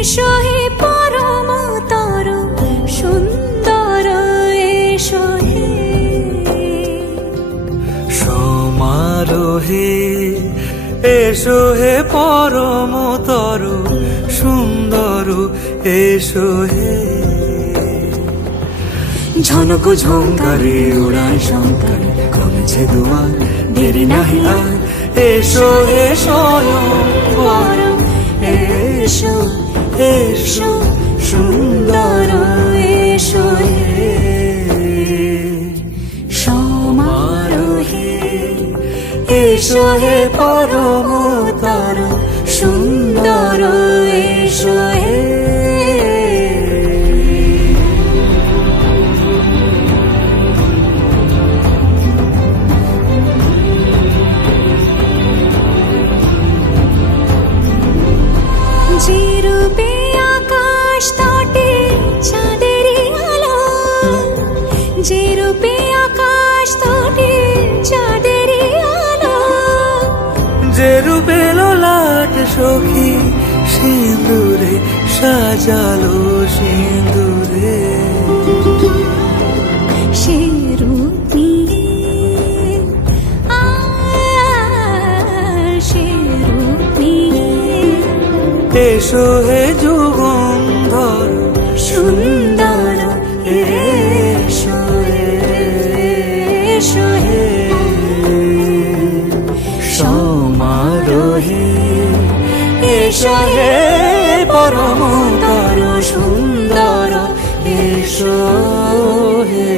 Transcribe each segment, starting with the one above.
এসো হে পরম তর সুন্দর এসো হে সমারোহে এসো হে পরম তর সুন্দর এসো হে ঝনক ঝঙ্কারে উড়ায় শঙ্কর কমেছে দুয়ার দেরি নাহি আর এসো হে স্বয়ং পরম এসো এসো সুন্দর এসো হে সমারোহে এসো হে পরম তর সুন্দর এসো হে যে রূপে আকাশ তটে চাঁদেরই আলো যে রূপে আকাশ তটে চাঁদেরই আলো যে রূপে ললাট সখী সিঁদুরে সাজালো সিঁদুরে সে রূপ নিয়ে সে রূপ নিয়ে এসো হে যুগন্ধর সুন্দর এসো এসো হে সমারোহে এসো হে পরম তর সুন্দর এসো হে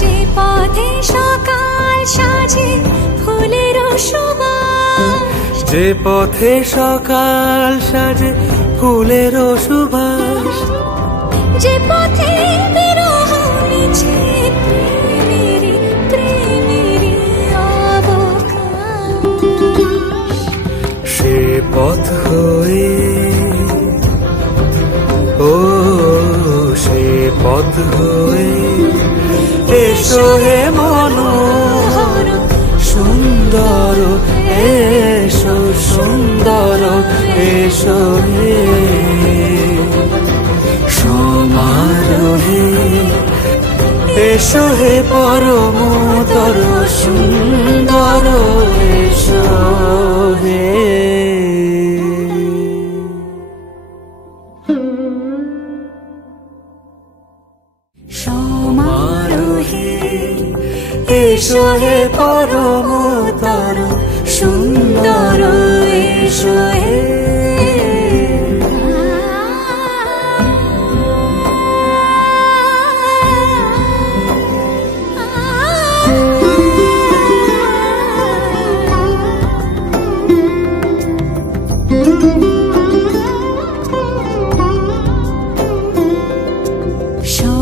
যে পথে সকাল সাজে ফুলের সুবাস যে পথে সকাল সাজে ফুলের সুবাস যে পথে বিরহ মিছে প্রেমেরই প্রেমেরই অবকাশ সে পথ হয়ে ও সে পথ হয়ে এসো হে মনোহর সুন্দর এসো সুন্দর এসো হে সমারোহে এসো হে পরম তর সুন্দর এসো হে সমারোহে এসো হে পরম তর সুন্দর এসো হে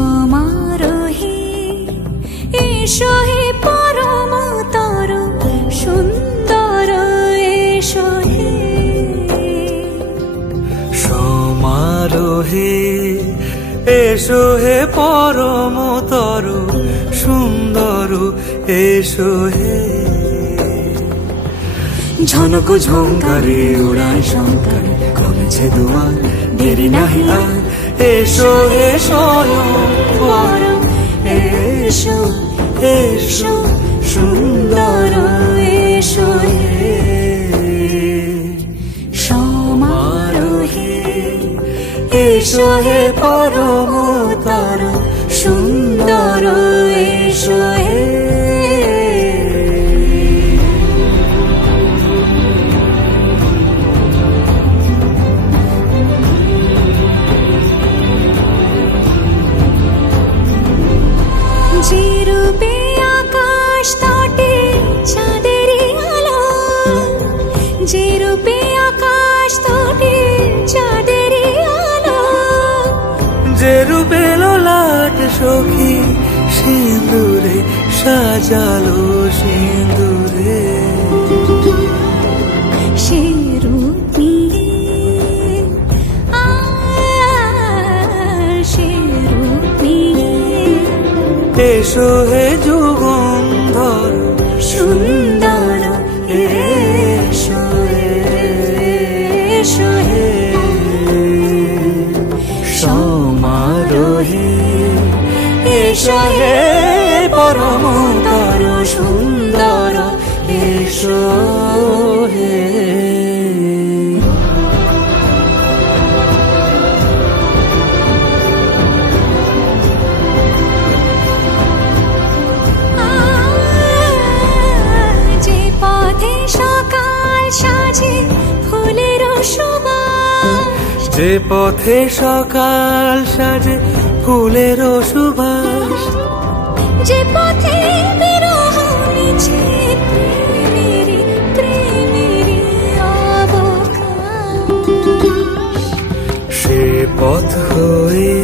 সমারোহে এসো হে পরম তর সুন্দর এসো হে সমারোহে এসো হে পরম তর সুন্দর এসো হে ঝনক ঝঙ্কারে উড়ায় শঙ্কর কমেছে দুয়ার দেরি নাহি আর এসো হে স্বয়ং পরম এসো এসো সুন্দর এসো হে সমারোহে এসো হে পরম তর সুন্দর এসো হে যে রূপে আকাশ তটে চাঁদেরই আলো যে রূপে আকাশ তটে চাঁদেরই আলো যে রূপে ললাট সখী সিঁদুরে সাজালো সিঁদুরে সে রূপ নিয়ে সে রূপ এসো হে যুগন্ধর সুন্দর এসো এসো হে সমারোহে এসো হে পরমতর সুন্দর এসো হে যে পথে সকাল সাজে ফুলের সুবাস যে পথে সকাল সাজে ফুলের সুবাস যে পথে বিরহ মিছে প্রেমেরই প্রেমেরই অবকাশ সে পথ হয়ে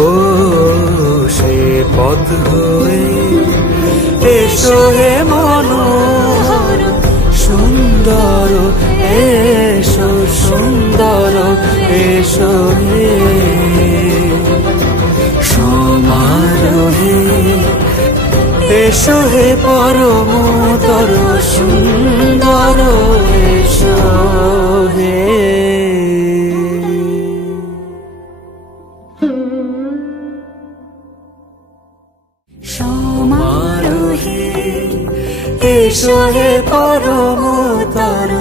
ও সে পথ হয়ে এসো হে মনোহর সুন্দর এসো সুন্দর এসো হে সমারোহে এসো হে পরমতর সুন্দর এসো হে সমারোহে এসো হে পরমতর